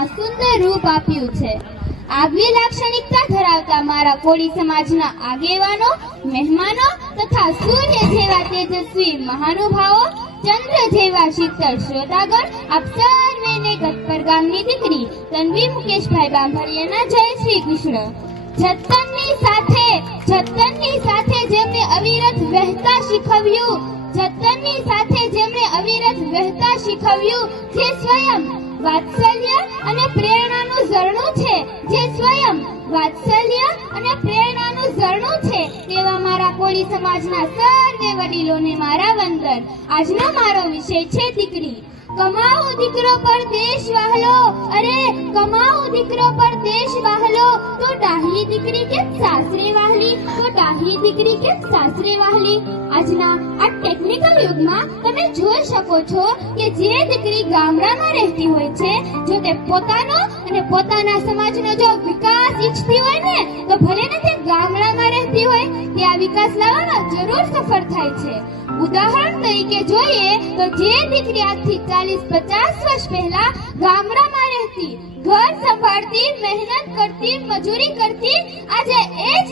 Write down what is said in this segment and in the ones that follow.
આ સુંદર રૂપ આપ્યું છે. આગવી લાક્ષણિકતા ધરાવતા મારા કોળી સમાજના આગેવાનો, મહેમાનો તથા સૂર્ય જેવા તેજસ્વી મહાનુભાવો, ચંદ્ર જેવા શીતળ શ્રોતાગણ, આપ સર્વેને ગતપર ગામની દીકરી તન્વી મુકેશભાઈ બાંભરિયાના જય શ્રી કૃષ્ણ. જતનની સાથે જેમણે અવિરત વહેતા શીખવ્યું, જતનની સાથે જેમણે અવિરત વહેતા શીખવ્યું, જે સ્વયં વાત્સલ્ય અને પ્રેરણાનું ઝરણું છે, જે સ્વયં વાત્સલ્ય અને પ્રેરણાનું ઝરણું છે, તેવા મારા કોળી સમાજના સર્વે વડીલોને મારા વંદન. આજનો મારો વિષય છે દીકરી. કમાઓ દીકરો પર દેશ વહાલો, અરે કમાઓ દીકરો પર દેશ વહાલો, તો ડાહી દીકરી કેમ સાસરે વાહલી, તો ડાહી દીકરી કેમ સાસરે વાહલી. આજના આ ટેકનિકલ યુગમાં તમે જોઈ શકો છો કે જે દીકરી ગામડામાં રહેતી હોય છે, જો તે પોતાનો અને પોતાના સમાજનો જો વિકાસ ઈચ્છતી હોય ને, તો ભલે ને તે ગામડામાં રહેતી હોય, તે આ વિકાસ લાવવામાં જરૂર સફળ થાય છે. ઉદાહરણ તરીકે જોઈએ તો જે દીકરી આજથી 40-50 વર્ષ પહેલા ગામડામાં રહેતી, ઘર સંભાળતી, મહેનત કરતી, મજૂરી કરતી, આજે એ જ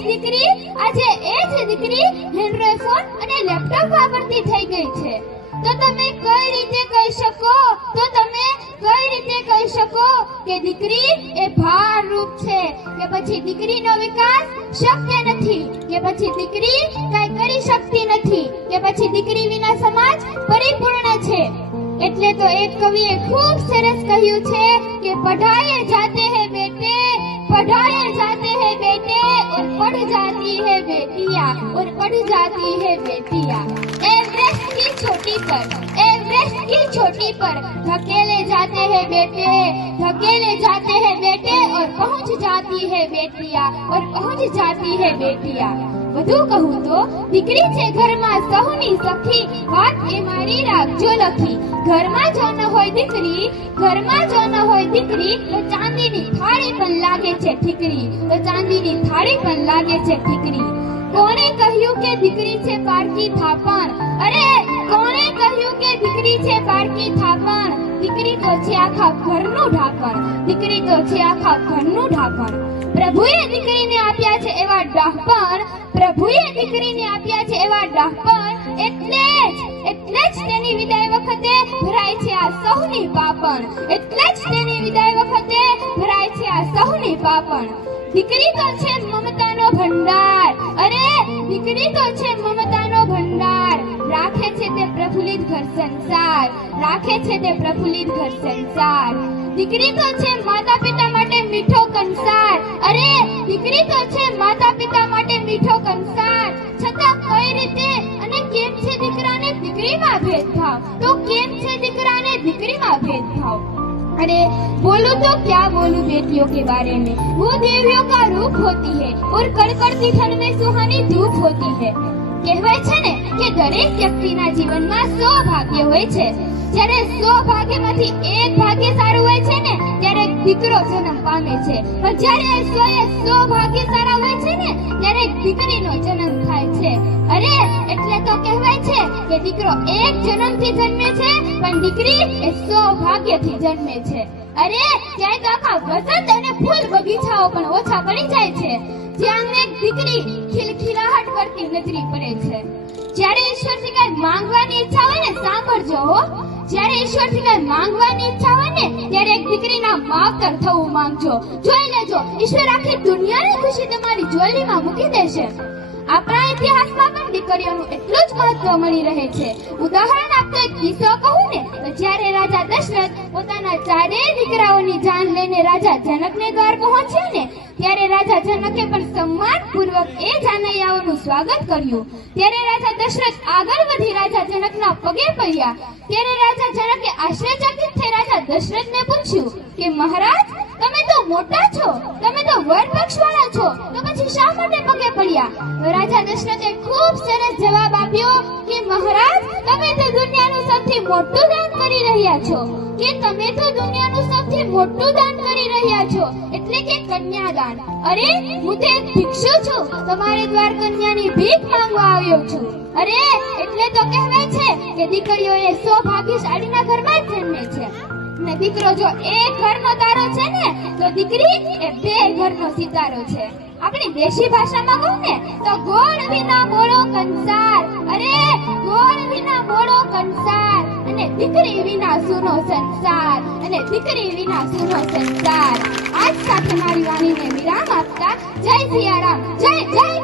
દીકરી એન્ડ્રોઇડ ફોન અને લેપટોપ વાપરતી થઈ ગઈ છે. તો તમે કઈ રીતે કહી શકો કે દીકરી એ ભારરૂપ છે, કે પછી દીકરીનો વિકાસ શક્ય નથી, કે પછી દીકરી કઈ કરી શકતી નથી, કે પછી દીકરી વિના સમાજ પરિપૂર્ણ છે. એટલે તો એક કવિએ ખૂબ સરસ કહ્યું છે કે પઢાए जाते हैं बेटे, पढ़ाए जाते हैं बेटे, और पढ़ जाती है बेटियां, और पढ़ जाती है बेटियां. एवरेस्ट की चोटी पर धकेले जाते हैं बेटे, और पहुंच जाती है बेटियां, और पहुंच जाती है बेटियां. વધુ કહું તો દીકરી છે ઘરમાં સહુની સખી, વાત એ મારી રાખજો લખી. ઘરમાં જો ન હોય દીકરી, તો ચાંદીની થાળી પણ લાગે છે ઠીકરી. કોણે કહ્યું કે દીકરી છે પારકી થાપણ, અરે કોણે કહ્યું કે દીકરી છે પારકી થાપણ. દીકરી તો છે આખા ઘરનું ઢાંકણ. પ્રભુએ દીકરીને આપ્યા છે એવા ડહાપણ, એટલે જ તેની વિદાય વખતે ભરાય છે આ સૌની પાપણ. દીકરી તો છે મમતાનો ભંડાર, અરે દીકરી તો છે મમતાનો ભંડાર. રાખે છે તે પ્રફુલ્લિત ઘર સંસાર. દીકરી તો છે માતા પિતા માટે મીઠો કંસાર, અરે દીકરી તો છે માતા પિતા માટે મીઠો કંસાર. છતાં કઈ રીતે અને કેમ છે દીકરાને દીકરીમાં ભેદભાવ. अरे बोलूं तो क्या बोलूं बेटियों के बारे में. वो देवियों का रूप होती है और कड़कड़ती ठंड में सुहानी धूप होती है. કહેવાય છે ને કે દરેક વ્યક્તિના જીવનમાં 100 ભાગ્ય હોય છે. જ્યારે 100 ભાગ્યમાંથી એક ભાગ્ય સારું હોય છે ને, ત્યારે દીકરો જન્મ પામે છે. પણ જ્યારે 100 ભાગ્ય સારા હોય છે ને, ત્યારે દીકરીનો જન્મ થાય છે. અરે એટલે તો કહેવાય છે કે દીકરો એક જન્મથી જન્મે છે, પણ દીકરી એ 100 ભાગ્યથી જન્મે છે. અરે ક્યાંય તો આખા વસંત અને ફૂલ બગીચાઓ પણ ઓછા પડી જાય છે જ્યાં એક દીકરી ખિલખિલાહટ કરતી નજરી પડે છે. જ્યારે ઈશ્વરથી કઈ માંગવાની ઈચ્છા હોય ને, સાંભળજો હો, જ્યારે ઈશ્વરથી કઈ માંગવાની ઈચ્છા હોય ને, ત્યારે એક દીકરીના માવતર થવું માંગજો. જોઈ લેજો, ઈશ્વર આખી દુનિયાની ખુશી તમારી જોડીમાં મૂકી દેશે. આપણા ઇતિહાસમાં પણ દીકરીઓનું એટલું જ મહત્વ મળી રહે છે. ઉદાહરણ આપતો એક કિસ્સો કહું ને, તો જ્યારે રાજા દશરથ પોતાના 4 દીકરાઓની જાન લઈને રાજા જનકને દ્વાર પહોંચ્યા ને, ત્યારે રાજા જનકે પણ સન્માનપૂર્વક એ જાનૈયાઓનું સ્વાગત કર્યું. ત્યારે રાજા દશરથ આગળ વધી રાજા જનકના પગે પડ્યા. ત્યારે રાજા જનકે આશ્ચર્યચકિત થઈ રાજા દશરથને પૂછ્યું કે મહારાજ, તમે તો મોટા છો, તમે તો વર પક્ષવાળા છો, તો પછી શા માટે પગે પડ્યા? રાજા દશરથે ખૂબ સરસ જવાબ આપ્યો કે મહારાજ, તમે તો દુનિયાનું સૌથી મોટું દાન કરી રહ્યા છો, એટલે કે કન્યાદાન. અરે હું તો એક ભિક્ષુ છું, તમારે દ્વાર કન્યાની ભીખ માંગવા આવ્યો છું. અરે એટલે તો કહેવાય છે કે દીકરીઓ એ સૌભાગ્યશાળીના ઘરમાં જ જન્મે છે. ને દીકરો જો એક ઘરનો તારો છે તો દીકરી એ બે ઘરનો સિતારો છે. આપણી દેશી ભાષામાં કહું ને તો ગોળ વિના મોળો કંસાર, અરે ગોળ વિના મોળો કંસાર, અને દીકરી વિના સૂનો સંસાર, અને દીકરી વિના સૂનો સંસાર. આજ સાથે મારી વાણીને વિરામ આપતા જય સિયારામ, જય જય